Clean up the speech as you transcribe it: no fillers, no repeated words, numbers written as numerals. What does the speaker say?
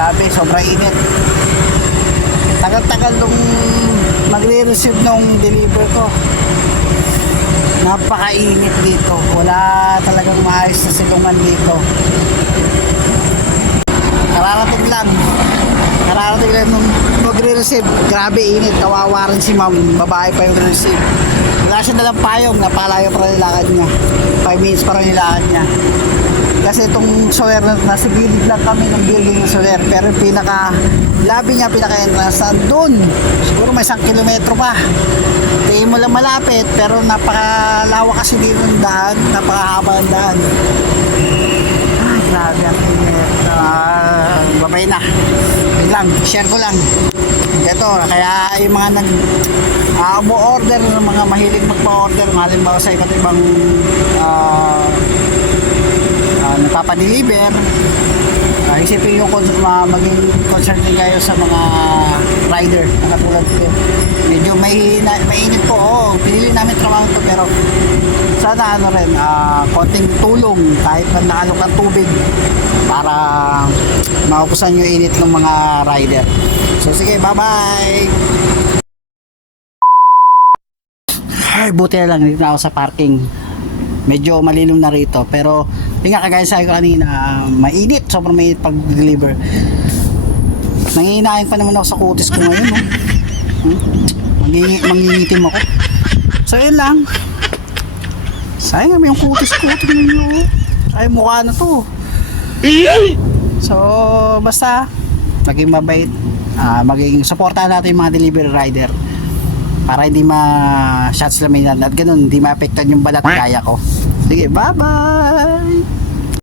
Grabe, sobrang init. Tagal-tagal nung magre-receive nung deliver ko. Napakainit dito. Wala talagang maayos na silungan dito. Kararating lang nung magre-receive. Grabe init. Kawawa rin si ma'am. Babae pa yung receive. Wala siya nalang payong. Napalayo pa rin nilakad niya. 5 minutes pa rin nilakad niya. Kasi itong soler na nasa gilid lang kami ng building ng soler. Pero yung pinaka lobby niya, pinaka entrance doon. Siguro may 1 kilometro pa. Tingin mo lang malapit, pero napakalawak kasi dito ng daan. Napakahaba ng daan. Ay, grabe ang init. Babay na. Wait lang, share ko lang. Ito, kaya yung mga umu-order, mga mahilig magpa-order, halimbawa sa iba't ibang nagpapadeliver, isipin yung maging concerned din kayo sa mga rider na katulad ko. Medyo mainit po, pinili namin trabaho ito, pero sana rin, konting tulong kahit pa nakalok ng tubig para maupusan yung init ng mga rider. So sige, bye bye. Ay, buti na lang, dito na ako sa parking. Medyo malilom na rito, pero yung nga kagaya sabi ko kanina, mainit, sobrang mainit pag-deliver. Nangihinahin pa naman ako sa kutis ko ngayon, no? Mangingitim ako. So yun lang. Sayang naman yung kutis ko, tingnan nyo. Ay, mukha na to. So basta maging mabait, maging supportahan natin yung mga delivery rider para hindi ma-shots lamin at ganun, hindi ma-apektan yung balat kaya ko. Sige, bye bye.